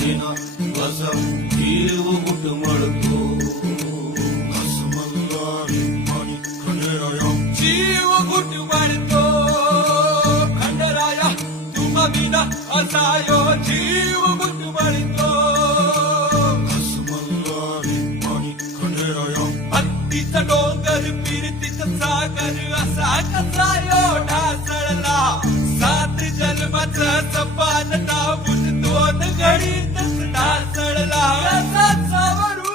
विना असा जीव घुटमळतो. मल्हारी आणि खंडेराया जीव घुटमळतो. खंडेराया तुम्हा विना असा यो जीव घुटमळतो. मल्हारी आणि खंडेराया भक्तीचा डोंगर फिरतीचा सागर असा कसा यो ढासळला. सात जन्माचं सपान दाबून दोन घडीतच ढासळला. कसा सावरू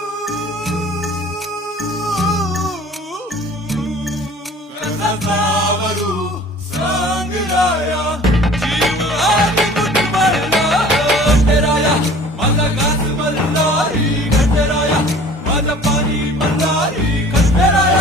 कसा सावरू सांग राया. जीव आधी घुटमळला. खंडेराया माझा घास मल्हारी. खंडेराया माझा पाणी मल्हारी. खंडेराया